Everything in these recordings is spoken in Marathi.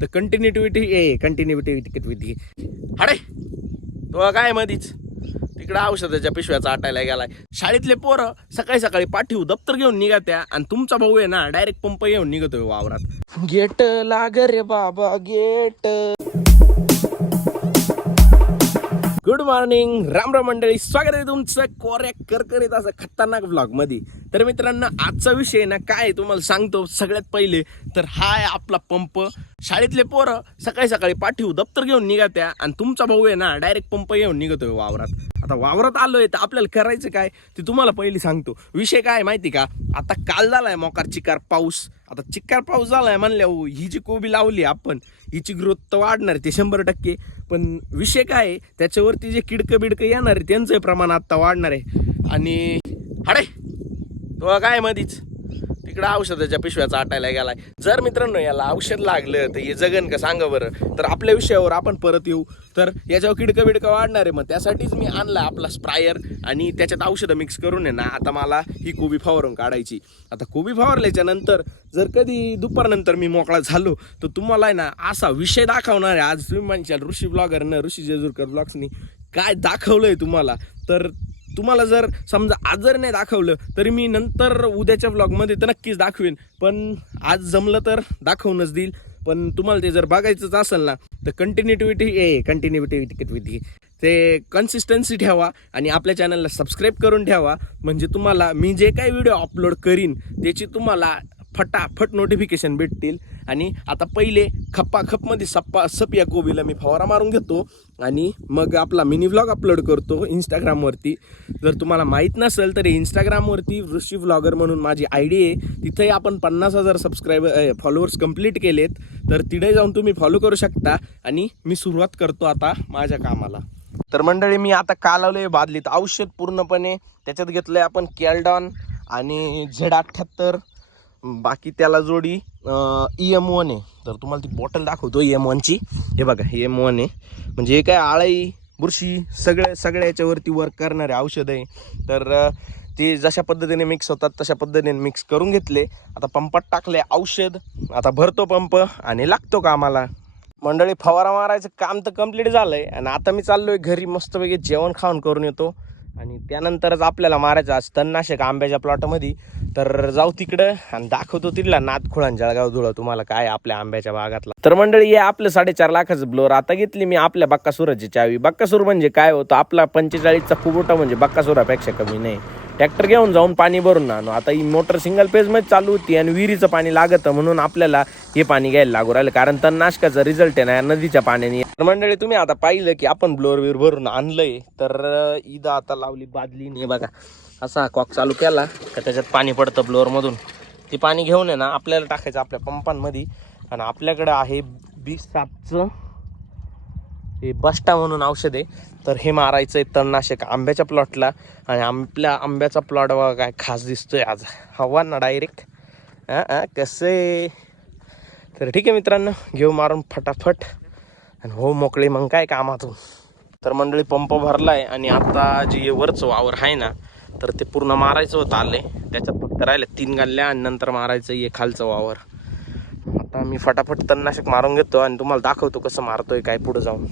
तर कंटिन्युटी हाडे तो काय मधीच तिकडे औषधाच्या पिशव्याचा आटायला गेलाय. शाळेतले पोरं सकाळी सकाळी पाठीव दप्तर घेऊन निघत्या आणि तुमचा भाऊ आहे ना डायरेक्ट पंप घेऊन निघतोय वावरात. गेट लाग रे बाबा गेट. गुड मॉर्निंग, राम राम मंडळी, स्वागत आहे तुमचं कोऱ्या करकरीत असं खतरनाक व्लॉग मध्ये. तर मित्रांनो, आजचा विषय ना काय तुम्हाला सांगतो. सगळ्यात पहिले तर हा आहे आपला पंप. शाळेतले पोरं सकाळी सकाळी पाठीव दप्तर घेऊन निघत्या आणि तुमचा भाऊ आहे ना डायरेक्ट पंप घेऊन निघतोय वावरात. आता वावरात आलोय तर आपल्याला करायचं काय ते तुम्हाला पहिली सांगतो. विषय काय माहिती का, आता काल झालाय मोकार चिकार पाऊस. आता चिक्कार पाऊस झालाय म्हणल्यावर ही जी कोबी लावली आपण, हिची ग्रोथ तर वाढणार ते 100%. पण विषय काय आहे, त्याच्यावरती जे किडकं बिडकं येणार आहे त्यांचं प्रमाण आता वाढणार आहे. आणि हाडे तो काय मधीच तिकडं औषधाच्या पिशव्याचा आटायला गेलाय. जर मित्रांनो याला औषध लागलं तर हे जगन का सांगा बरं. तर आपल्या विषयावर आपण परत येऊ. तर याच्यावर किडकं बिडकं वाढणार आहे, मग त्यासाठीच मी आणला आपला स्प्रायर आणि त्याच्यात औषधं मिक्स करून आहे ना आता मला ही कोबी फवारून काढायची. आता कोबी फवारल्याच्या नंतर जर कधी दुपारनंतर मी मोकळा झालो तर तुम्हाला आहे ना असा विषय दाखवणार आहे. आज तुम्ही म्हणशाल ऋषी ब्लॉगरनं, ऋषी जेजूरकर ब्लॉग्सनी काय दाखवलंय तुम्हाला. तर तुम्हाला जर समजा आज जर नाही दाखवलं तरी मी नंतर उद्याच्या व्लॉगमध्ये तर नक्कीच दाखवेन. पण आज जमलं तर दाखवूनच देईल. पण तुम्हाला ते जर बघायचंच असेल ना तर कंटिन्युटी ते कन्सिस्टन्सी ठेवा आणि आपल्या चॅनलला सबस्क्राईब करून ठेवा. म्हणजे तुम्हाला मी जे काही व्हिडिओ अपलोड करीन त्याची तुम्हाला फटाफट नोटिफिकेशन भेटतील. आणि आता पहिले खप्पाखपमध्ये सप या कोबीला मी फवारा मारून घेतो आणि मग आपला मिनी व्लॉग अपलोड करतो इंस्टाग्रामवरती. जर तुम्हाला माहीत नसेल तर इंस्टाग्रामवरती ऋषी व्लॉगर म्हणून माझी ID आहे. तिथे आपण 50,000 फॉलोअर्स कंप्लीट केलेत. तर तिथे जाऊन तुम्ही फॉलो करू शकता. आणि मी सुरुवात करतो आता माझ्या कामाला. तर मंडळी, मी आता कालवले बादलीत औषध पूर्णपणे. त्याच्यात घेतलंय आपण कॅल्डॉन आणि Z78. बाकी त्याला जोडी EM1 आहे. तर तुम्हाला ती बॉटल दाखवतो EM1ची. हे बघा EM1 आहे. म्हणजे हे काय आळी बुरशी सगळ्या याच्यावरती वर्क करणारे औषध आहे. तर ते जशा पद्धतीने मिक्स होतात तशा पद्धतीने मिक्स करून घेतले. आता पंपात टाकले औषध. आता भरतो पंप आणि लागतो कामाला. मंडळी, फवारा मारायचं काम तर कंप्लीट झालंय आणि आता मी चाललोय घरी. मस्तपैकी जेवण खाऊन करून येतो आणि त्यानंतरच आपल्याला मारायचं आज तणनाशक आंब्याच्या प्लॉटमध्ये. तर जाऊ तिकडं आणि दाखवतो तिथला नादखुळा जळगाव धुळं तुम्हाला काय आपल्या आंब्याच्या बागातला. तर मंडळी, हे आपलं 4.5 लाखाचं ब्लोअर आता घेतली मी आपल्या बक्कासुराची चावी. बक्कासूर म्हणजे काय होतं, आपला 45चा फुगोटा म्हणजे बक्कासुरापेक्षा कमी नाही. ट्रॅक्टर घेऊन जाऊन पाणी भरून आणू. आता ही मोटर सिंगल पेजमध्ये चालू होती आणि विहिरीचं पाणी लागतं म्हणून आपल्याला हे पाणी घ्यायला लागू राहिलं. कारण तणनाशकाचा रिझल्ट आहे ना नदीच्या पाण्याने. तर मंडळी, तुम्ही आता पाहिलं की आपण ब्लोअर भरून आणलंय. तर इथं आता लावली बादली. बघा असा कॉक चालू केला का त्याच्यात पाणी पडतं ब्लोअरमधून. ते पाणी घेऊन आहे ना आपल्याला टाकायचं आपल्या पंपांमध्ये. आणि आपल्याकडं आहे B7चं हे बस्टा म्हणून औषध आहे. तर हे मारायचं आहे तणनाशक आंब्याच्या प्लॉटला. आणि आपल्या आंब्याचा प्लॉट बघा काय खास दिसतोय आज. हवा ना डायरेक्ट कसं आहे. तर ठीक आहे मित्रांनो, घेऊ मारून फटाफट आणि हो मोकळे मग काय कामातून. तर मंडळी, पंप भरलाय आणि आता जे वरचं वावर आहे ना तर ते पूर्ण मारायचं होतं आलंय. त्याच्यात फक्त राहिले 3 गाल्ल्या आणि नंतर मारायचं हे खालचं वावर. आता मी फटाफट तणनाशक मारून घेतो आणि तुम्हाला दाखवतो कसं मारतोय काय पुढे जाऊन.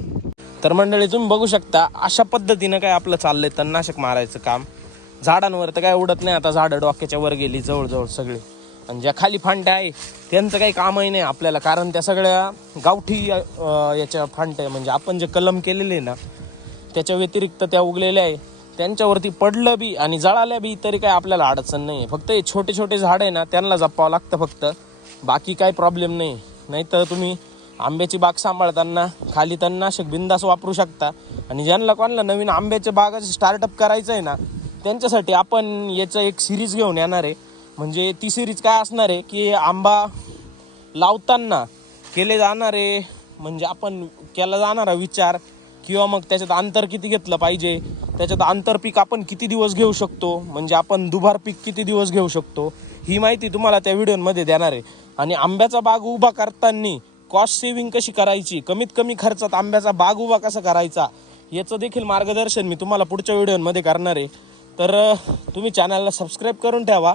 तर मंडळी, तुम्ही बघू शकता अशा पद्धतीनं काय आपलं चाललंय तणनाशक मारायचं काम. झाडांवर तर काय उडत नाही. आता झाडं डोक्याच्या वर गेली जवळजवळ सगळी. आणि ज्या खाली फांट्या आहे त्यांचं काही कामही नाही आपल्याला. कारण त्या सगळ्या गावठी याच्या फांट्या म्हणजे आपण जे कलम केलेले ना त्याच्या व्यतिरिक्त त्या उगलेल्या आहे. त्यांच्यावरती पडलं बी आणि जळाल्या बी तरी काय आपल्याला अडचण नाही. फक्त हे छोटे छोटे झाड आहे ना त्यांना जपावं लागतं फक्त. बाकी काही प्रॉब्लेम नाही. नाहीतर तुम्ही आंब्याची बाग सांभाळताना खाली तणनाशक बिंदास वापरू शकता. आणि ज्यांना कोणाला नवीन आंब्याच्या बागाचं स्टार्टअप करायचं आहे ना त्यांच्यासाठी आपण याचं एक सिरीज घेऊन येणार आहे. म्हणजे ती सिरीज काय असणार आहे की आंबा लावताना केले जाणारे म्हणजे आपण केला जाणारा विचार किंवा मग त्याच्यात अंतर किती घेतलं पाहिजे, त्याच्यात आंतरपीक आपण किती दिवस घेऊ शकतो, म्हणजे आपण दुबार पीक किती दिवस घेऊ शकतो, ही माहिती तुम्हाला त्या व्हिडिओमध्ये देणार आहे. आणि आंब्याचा बाग उभा करताना कॉस्ट सेव्हिंग कशी करायची, कमीत कमी खर्चात आंब्याचा बाग उभा कसा करायचा याचं देखील मार्गदर्शन मी तुम्हाला पुढच्या व्हिडिओमध्ये करणार आहे. तर तुम्ही चॅनलला सबस्क्राईब करून ठेवा.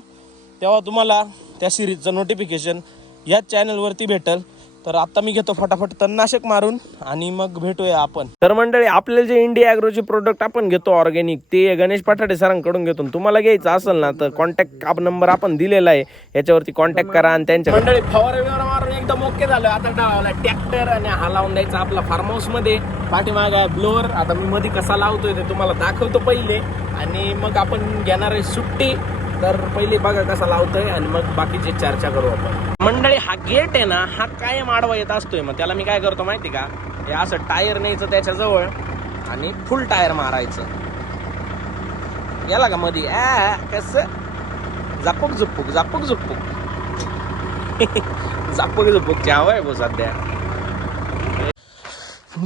तेव्हा तुम्हाला त्या सिरीजचं नोटिफिकेशन याच चॅनलवरती भेटेल. तर आता मी घेतो फटाफट तणनाशक मारून आणि मग भेटूया आपण. तर मंडळी, आपले जे इंडिया ॲग्रोचे प्रोडक्ट आपण घेतो ऑर्गॅनिक, ते गणेश पठाडे सरांकडून घेतो. तुम्हाला घ्यायचं असेल ना तर कॉन्टॅक्ट नंबर आपण दिलेला आहे, याच्यावरती कॉन्टॅक्ट करा. आणि त्यांच्या मंडळी फवारा मारून एकदम ओके झालं. आता डावाला ट्रॅक्टर आणि हा लावून द्यायचा आपला फार्म हाऊस मध्ये. पाठीमागा ब्लोअर. आता मी मध्ये कसा लावतोय ते तुम्हाला दाखवतो पहिले, आणि मग आपण घेणार आहे सुट्टी. तर पहिले बघा कसा लावतोय आणि मग बाकीची चर्चा करू आपण. मंडळी, हा गेट आहे ना, हा कायम आडवा येत असतोय. मग त्याला मी काय करतो माहिती का, हे असं टायर न्यायचं त्याच्याजवळ आणि फुल टायर मारायचं. याला का मध्ये कस झापूक झुपूक झापूक झुपूक झापूक झुपूक चाव आहे भाऊ सध्या.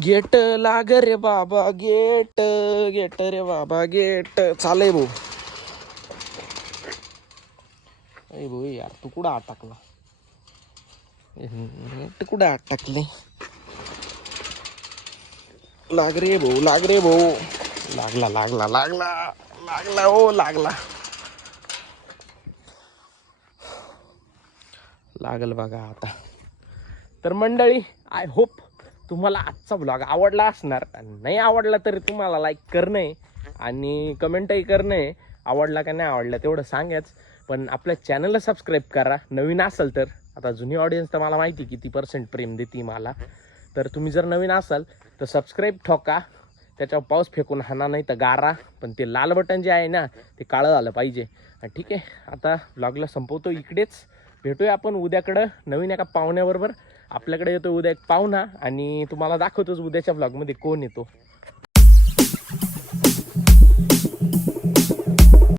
गेट लाग रे बाबा गेट, गेट रे बाबा गेट. चालय भाऊ. अरे भाऊ यार, तू कुठं अटकला? कुठं अटकले? लाग रे भाऊ, लाग रे भाऊ. लागला लागला लागला लागला हो, लागला. लागल बघा आता. तर मंडळी, आय होप तुम्हाला आजचा ब्लॉग आवडला असणार. नाही आवडला तरी तुम्हाला लाईक करणं आणि कमेंटही करणं. आवडला का नाही आवडला तेवढं सांगाच. पण आपल्या चॅनलला सबस्क्राईब करा नवीन असाल तर. आता जुनी ऑडियन्स तर मला माहिती किती % प्रेम देते मला. तर तुम्ही जर नवीन असाल तर सबस्क्राईब ठोका. त्याच्यावर पाऊस फेकून हाना, नाही तर गारा. पण ते लाल बटन जे आहे ना, ते काळं झालं पाहिजे. ठीक आहे, आता ब्लॉगला संपवतो इकडेच. भेटूया आपण उद्याकडं नवीन एका पाहुण्याबरोबर. आपल्याकडे येतो उद्या एक पाहुणा, आणि तुम्हाला दाखवतोच उद्याच्या ब्लॉगमध्ये कोण येतो.